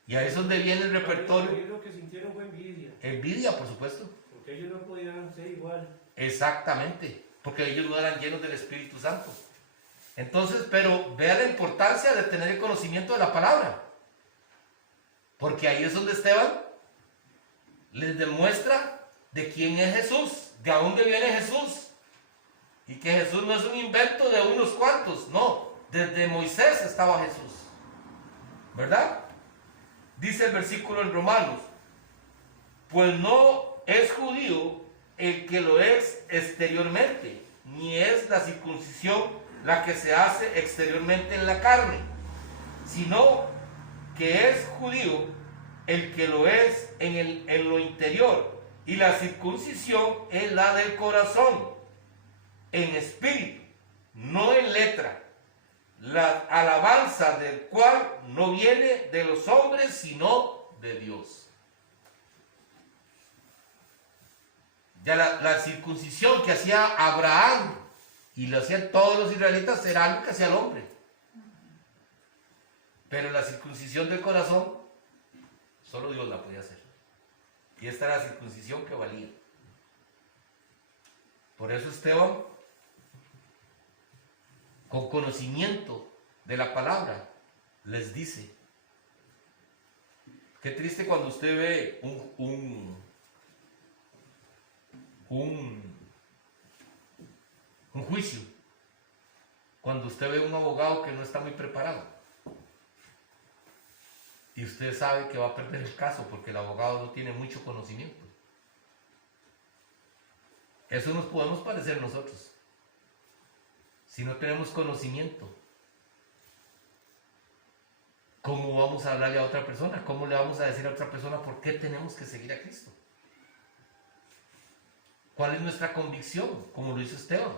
Y ahí es donde viene el repertorio. Ellos lo que sintieron fue envidia, Envidia, por supuesto. porque ellos no podían ser igual. Exactamente, porque ellos no eran llenos del Espíritu Santo. Entonces, pero vea la importancia de tener el conocimiento de la palabra. Porque ahí es donde Esteban les demuestra de quién es Jesús, de dónde viene Jesús. Y que Jesús no es un invento de unos cuantos, no. Desde Moisés estaba Jesús. ¿Verdad? Dice el versículo en Romanos, pues no es judío el que lo es exteriormente, ni es la circuncisión la que se hace exteriormente en la carne, sino que es judío el que lo es en lo interior, y la circuncisión es la del corazón, en espíritu, no en letra, la alabanza del cual no viene de los hombres, sino de Dios. Ya la circuncisión que hacía Abraham y lo hacían todos los israelitas era algo que hacía el hombre. Pero la circuncisión del corazón, solo Dios la podía hacer. Y esta era la circuncisión que valía. Por eso Esteban, con conocimiento de la palabra, les dice. Qué triste cuando usted ve un juicio, cuando usted ve un abogado que no está muy preparado y usted sabe que va a perder el caso porque el abogado no tiene mucho conocimiento. Eso nos podemos parecer nosotros si no tenemos conocimiento. ¿Cómo vamos a hablarle a otra persona? ¿Cómo le vamos a decir a otra persona por qué tenemos que seguir a Cristo? ¿Cuál es nuestra convicción? Como lo hizo Esteban.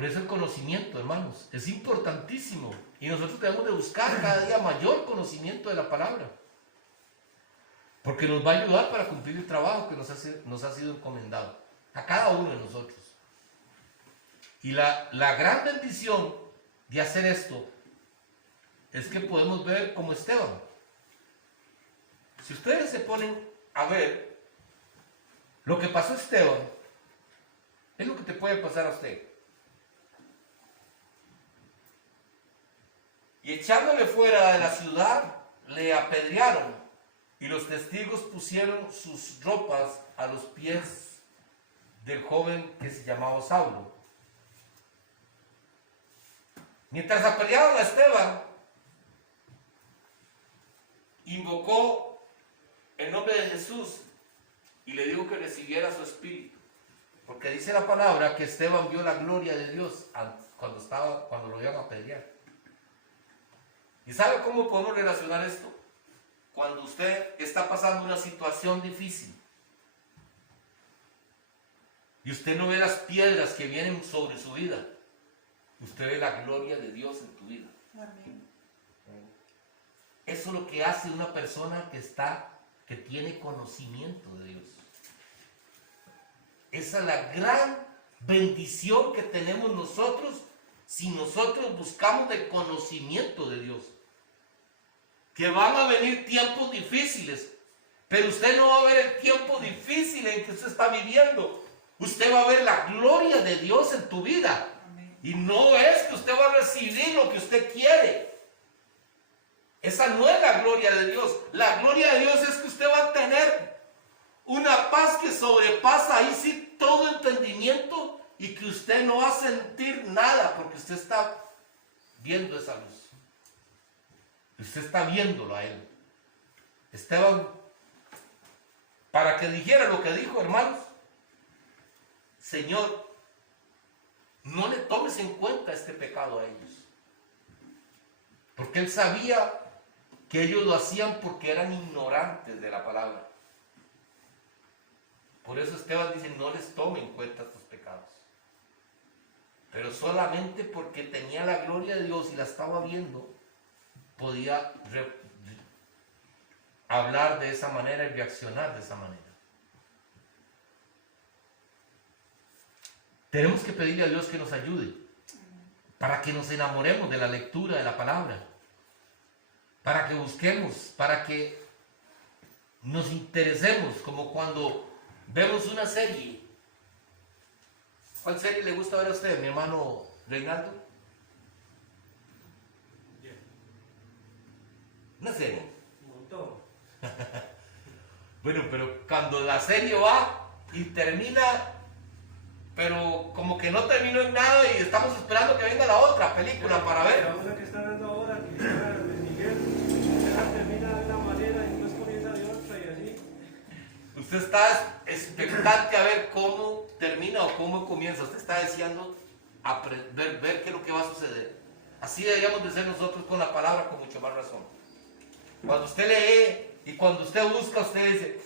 Por eso el conocimiento, hermanos, es importantísimo. Y nosotros debemos de buscar cada día mayor conocimiento de la palabra. Porque nos va a ayudar para cumplir el trabajo que nos ha sido encomendado. A cada uno de nosotros. Y la gran bendición de hacer esto es que podemos ver como Esteban. Si ustedes se ponen a ver lo que pasó a Esteban, es lo que te puede pasar a usted. Y echándole fuera de la ciudad, le apedrearon, y los testigos pusieron sus ropas a los pies del joven que se llamaba Saulo. Mientras apedreaban a Esteban, invocó el nombre de Jesús y le dijo que recibiera su espíritu. Porque dice la palabra que Esteban vio la gloria de Dios cuando lo iban a apedrear. ¿Y sabe cómo podemos relacionar esto? Cuando usted está pasando una situación difícil y usted no ve las piedras que vienen sobre su vida, usted ve la gloria de Dios en tu vida. Amén. Eso es lo que hace una persona que tiene conocimiento de Dios. Esa es la gran bendición que tenemos nosotros si nosotros buscamos el conocimiento de Dios. Que van a venir tiempos difíciles, pero usted no va a ver el tiempo difícil en que usted está viviendo. Usted va a ver la gloria de Dios en tu vida. Amén. Y no es que usted va a recibir lo que usted quiere. Esa no es la gloria de Dios. La gloria de Dios es que usted va a tener una paz que sobrepasa ahí sí todo entendimiento y que usted no va a sentir nada porque usted está viendo esa luz. Usted está viéndolo a él. Esteban, para que dijera lo que dijo, hermanos, Señor, no le tomes en cuenta este pecado a ellos. Porque él sabía que ellos lo hacían porque eran ignorantes de la palabra. Por eso Esteban dice, no les tome en cuenta estos pecados. Pero solamente porque tenía la gloria de Dios y la estaba viendo, podía hablar de esa manera y reaccionar de esa manera. Tenemos que pedirle a Dios que nos ayude para que nos enamoremos de la lectura de la palabra, para que busquemos, para que nos interesemos, como cuando vemos una serie. ¿Cuál serie le gusta ver a usted, mi hermano Reinaldo? Bien. Una serie. Un montón. Bueno, pero cuando la serie va y termina, pero como que no terminó en nada y estamos esperando que venga la otra película para ver. La una que está dando ahora, que se llama Luis Miguel, esa termina de una manera y después comienza de otra y así. Usted está expectante a ver cómo termina o cómo comienza. Usted está deseando ver qué es lo que va a suceder. Así deberíamos de ser nosotros con la palabra, con mucho más razón. Cuando usted lee y cuando usted busca, usted dice,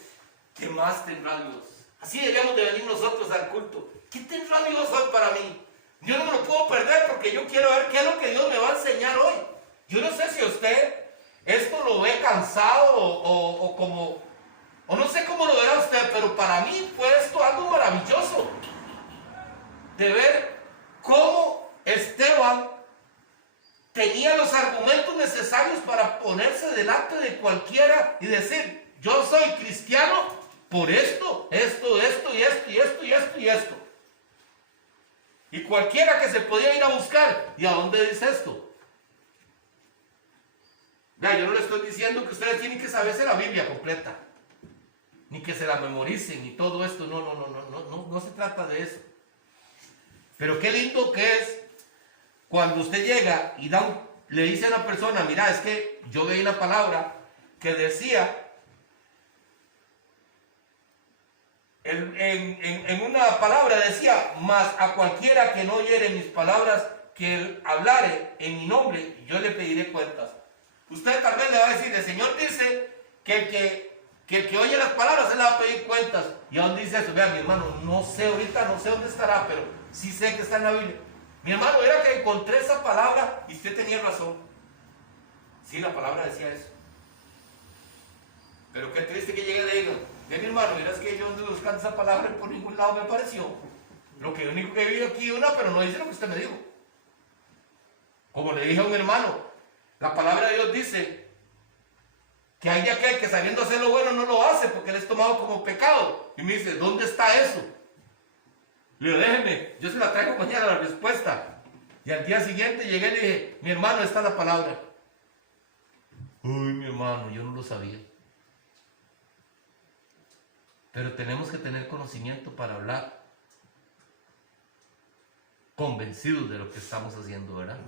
¿qué más tendrá Dios? Así deberíamos de venir nosotros al culto. ¿Qué tendrá Dios hoy para mí? Yo no me lo puedo perder porque yo quiero ver qué es lo que Dios me va a enseñar hoy. Yo no sé si usted esto lo ve cansado o no sé cómo lo verá usted, pero para mí fue esto algo maravilloso de ver cómo Esteban tenía los argumentos necesarios para ponerse delante de cualquiera y decir, yo soy cristiano por esto y esto. Y cualquiera que se podía ir a buscar, ¿y a dónde dice esto? Vea, yo no le estoy diciendo que ustedes tienen que saberse la Biblia completa, ni que se la memoricen, ni todo esto, no se trata de eso. Pero qué lindo que es cuando usted llega y le dice a una persona, mira, es que yo veí una palabra que decía, en una palabra decía, mas a cualquiera que no oyere mis palabras, que él hablare en mi nombre, yo le pediré cuentas. Usted tal vez le va a decir, el Señor dice que el que oye las palabras, él le va a pedir cuentas. ¿Y a dónde dice eso? Vea, mi hermano, no sé ahorita, no sé dónde estará, pero sí sé que está en la Biblia. Mi hermano, era que encontré esa palabra y usted tenía razón. Sí, la palabra decía eso. Pero qué triste que llegue y diga, mi hermano, verás que yo ando buscando esa palabra y por ningún lado me apareció. Lo que único que vi aquí una, pero no dice lo que usted me dijo. Como le dije a un hermano, la palabra de Dios dice que hay de aquel que sabiendo hacer lo bueno no lo hace porque él es tomado como pecado. Y me dice, ¿dónde está eso? Le digo, déjeme, yo se la traigo mañana la respuesta. Y al día siguiente llegué y le dije, mi hermano, está la palabra. Uy, mi hermano, yo no lo sabía. Pero tenemos que tener conocimiento para hablar convencidos de lo que estamos haciendo, ¿verdad?